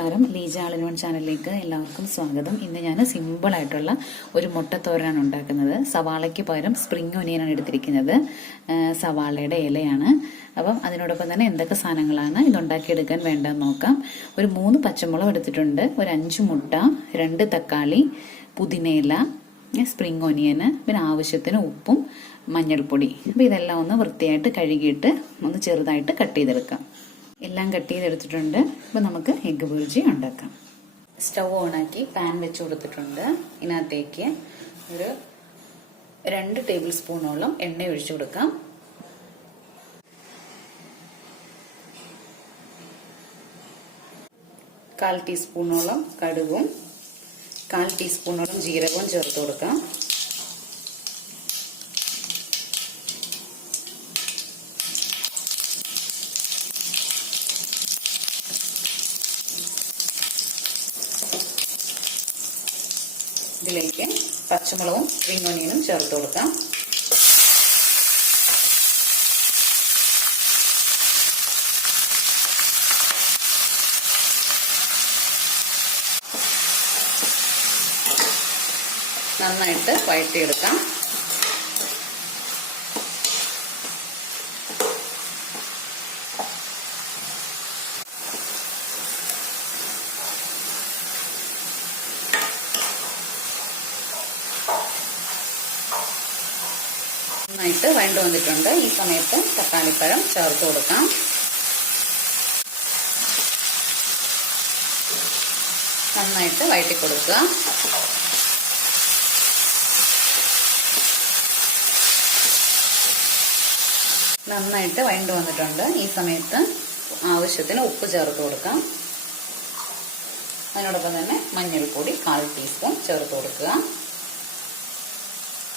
നമസ്കാരം. ലീജ ആൾ in one ചാനലിലേക്ക് എല്ലാവർക്കും സ്വാഗതം. ഇന്ന് ഞാൻ സിമ്പിൾ ആയിട്ടുള്ള ഒരു മുട്ടത്തോരനാണ് ഉണ്ടാക്കുന്നത്. സവാളയ്ക്ക് പകരം സ്പ്രിംഗ് ഒനിയനാണ് എടുത്തിരിക്കുന്നത്. സവാളയുടെ ഇലയാണ്. അപ്പം അതിനോടൊപ്പം തന്നെ എന്തൊക്കെ സാധനങ്ങളാണ് ഇതുണ്ടാക്കിയെടുക്കാൻ വേണ്ടതെന്ന് നോക്കാം. ഒരു 3 പച്ചമുളക് എടുത്തിട്ടുണ്ട്, ഒരു 5 മുട്ട, 2 തക്കാളി, പുതിനയില, സ്പ്രിംഗ് ഒനിയന്, പിന്നെ ആവശ്യത്തിന് ഉപ്പും മഞ്ഞൾപ്പൊടി. അപ്പം ഇതെല്ലാം ഒന്ന് വൃത്തിയായിട്ട് കഴുകിയിട്ട് ഒന്ന് ചെറുതായിട്ട് കട്ട് ചെയ്തെടുക്കാം. എല്ലാം കട്ട് ചെയ്തെടുത്തിട്ടുണ്ട്. അപ്പം നമുക്ക് എഗ്ഗ് ബുർജി ഉണ്ടാക്കാം. സ്റ്റൗ ഓണാക്കി പാൻ വെച്ച് കൊടുത്തിട്ടുണ്ട്. ഇതിനകത്തേക്ക് ഒരു 2 ടേബിൾ സ്പൂണോളം എണ്ണ ഒഴിച്ചു കൊടുക്കാം. കാൽ ടീസ്പൂണോളം കടുകും 1/4 ടീസ്പൂണോളം ജീരകവും ചേർത്ത് കൊടുക്കാം. ഇതിലേക്ക് പച്ചമുളകും സ്പ്രിംഗ് ഒനിയനും ചേർത്ത് കൊടുക്കാം. നന്നായിട്ട് വഴറ്റിയെടുക്കാം. നന്നായിട്ട് വഴണ്ടു വന്നിട്ടുണ്ട്. ഈ സമയത്ത് തക്കാളിപ്പഴം ചേർത്ത് കൊടുക്കാം. നന്നായിട്ട് വഴറ്റി കൊടുക്കുക. നന്നായിട്ട് വഴണ്ടു വന്നിട്ടുണ്ട്. ഈ സമയത്ത് ആവശ്യത്തിന് ഉപ്പ് ചേർത്ത് കൊടുക്കാം. അതിനോടൊപ്പം തന്നെ മഞ്ഞൾപ്പൊടി 1/4 ടീസ്പൂൺ ചേർത്ത് കൊടുക്കുക.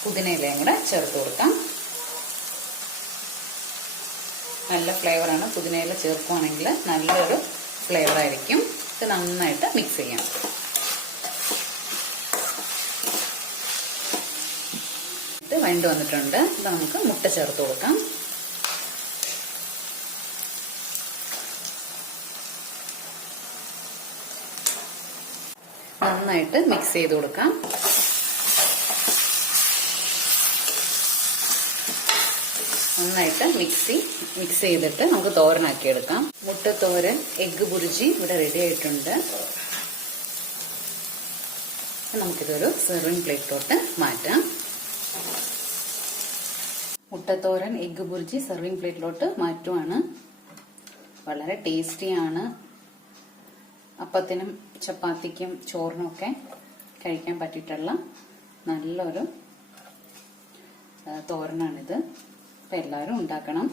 പുതിനയിലയും കൂടെ ചേർത്ത് കൊടുക്കാം. നല്ല ഫ്ലേവറാണ്. പുതിനയില ചേർക്കുകയാണെങ്കിൽ നല്ലൊരു ഫ്ലേവർ ആയിരിക്കും. ഇത് നന്നായിട്ട് മിക്സ് ചെയ്യാം. ഇത് വഴണ്ടു വന്നിട്ടുണ്ട്. ഇത് നമുക്ക് മുട്ട ചേർത്ത് കൊടുക്കാം. നന്നായിട്ട് മിക്സ് ചെയ്ത് കൊടുക്കാം. നന്നായിട്ട് മിക്സ് ചെയ്തിട്ട് നമുക്ക് തോരനാക്കി എടുക്കാം. മുട്ട തോരൻ എഗ്ഗ് ബുർജി ഇവിടെ റെഡി ആയിട്ടുണ്ട്. നമുക്കിതൊരു സെർവിങ് പ്ലേറ്റിലോട്ട് മാറ്റാം. മുട്ടത്തോരൻ എഗ്ഗ് ബുർജി സെർവിങ് പ്ലേറ്റിലോട്ട് മാറ്റുവാണ്. വളരെ ടേസ്റ്റിയാണ്. അപ്പത്തിനും ചപ്പാത്തിക്കും ചോറിനും ഒക്കെ കഴിക്കാൻ പറ്റിയിട്ടുള്ള നല്ലൊരു തോരനാണിത്. അപ്പം എല്ലാവരും ഉണ്ടാക്കണം.